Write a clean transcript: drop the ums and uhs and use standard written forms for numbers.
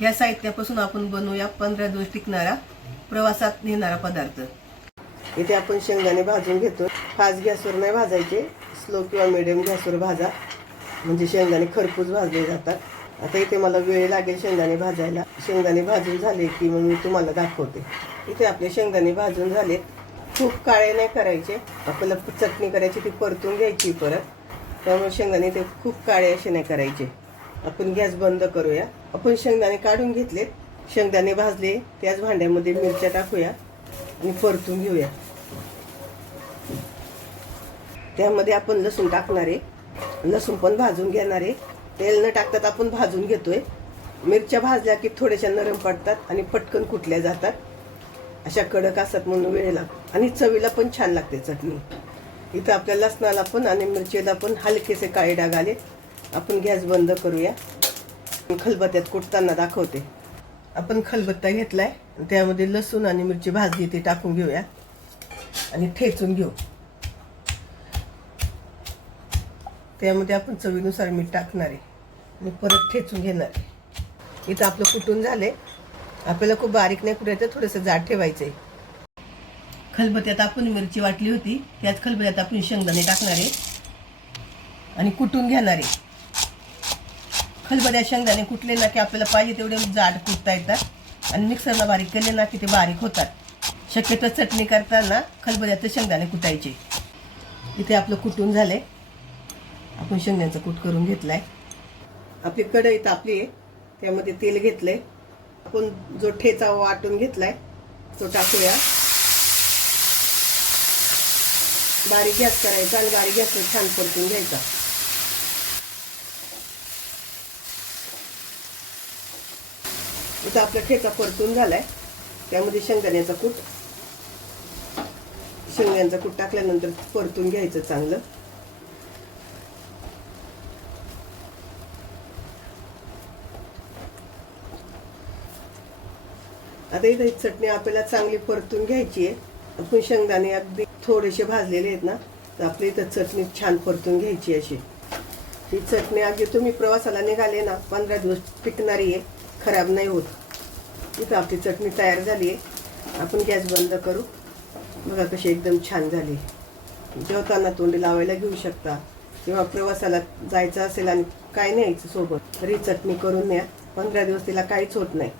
या साहित्यापासून आपण बनवूया 15 दिवस टिकणारा प्रवासात नेणारा पदार्थ। इथे आपण शेंगदाणे भाजून घेतो। फास्ट गॅसवर नाही भाजायचे, स्लो किंवा मीडियम गॅसवर भाजा, म्हणजे शेंगदाणे खरपूस भाजले जातात। आता इथे मला वेळ लागेल शेंगदाणे भाजायला। शेंगदाणे भाजून झाले की मग मी तुम्हाला दाखवते। इथे आपले शेंगदाणे भाजून झाले, खूप काळे नाही करायचे। आपल्याला चटणी करायची ती परतून घ्यायची परत, त्यामुळे शेंगदाणे ते खूप काळे असे नाही करायचे। आपण गॅस बंद करूया। आपण शेंगदाणे काढून घेतले, शेंगदाणे भाजले, त्याच भांड्यामध्ये मिरच्या टाकूया आणि परतून घेऊया। त्यामध्ये आपण लसूण टाकणार आहे, लसूण पण भाजून घेणार आहे। तेल न टाकतात आपण भाजून घेतोय। मिरच्या भाजल्या की थोड्याशा नरम पडतात आणि पटकन कुटल्या जातात, अशा कडक असतात म्हणून वेळ लागतो आणि चवीला पण छान लागते चटणी। इथं आपल्या लसणाला पण आणि मिरचीला पण हलकेसे काळे डाग आले। आपण गॅस बंद करूया। खलबत्त्यात कुटताना दाखवते। आपण खलबत्ता घेतलाय, त्यामध्ये लसूण आणि मिरची भाजली ती टाकून घेऊया आणि ठेचून घेऊ। त्यामध्ये आपण चवीनुसार मीठ टाकणार आहे आणि परत ठेचून घेणार आहे। इथं आपलं कुटून झाले। आपल्याला खूप बारीक नाही कुटायचं, थोडंसं जाड ठेवायचंय। खलबत्त्यात आपण मिरची वाटली होती, त्याच खलबत्त्यात आपण शेंगदाणे टाकणार आहे आणि कुटून घेणार आहे। खलबत्त्यात शेंगदाणे कुटले ना की आपल्याला पाहिजे तेवढे जाड कुटता येतात आणि मिक्सरला बारीक केले ना की ते बारीक होतात। शक्यतो चटणी करताना खलबत्त्यात शेंगदाणे कुटायचे। इथे आपलं कुटून झाले, आपण शेंगदाण्याचा कूट करून घेतलाय। आपली कढई तापली आहे, त्यामध्ये तेल घेतलंय। आपण जो ठेचा वाटून घेतलाय तो टाकूया। बारीक गॅस करायचा आणि बारीक गॅसवर छान परतून घ्यायचा। इथं आपला ठेचा परतून झालाय, त्यामध्ये शेंगदाण्याचा कूट टाकल्यानंतर परतून घ्यायचं चांगलं। आता इथं ही चटणी आपल्याला चांगली परतून घ्यायची आहे। आपण शेंगदाणे अगदी थोडेसे भाजलेले आहेत ना, तर आपली इथं चटणी छान परतून घ्यायची अशी। ही चटणी अगदी तुम्ही प्रवासाला निघाले ना 15 दिवस टिकणारी आहे, खराब नाही होत। इथं आपली चटणी तयार झाली आहे। आपण गॅस बंद करू। बघा कशी एकदम छान झाली। जेवताना तोंडी लावायला घेऊ शकता, किंवा प्रवासाला जायचं असेल आणि काय न्यायचं सोबत तरी चटणी करून न्या। 15 दिवस तिला काहीच होत नाही।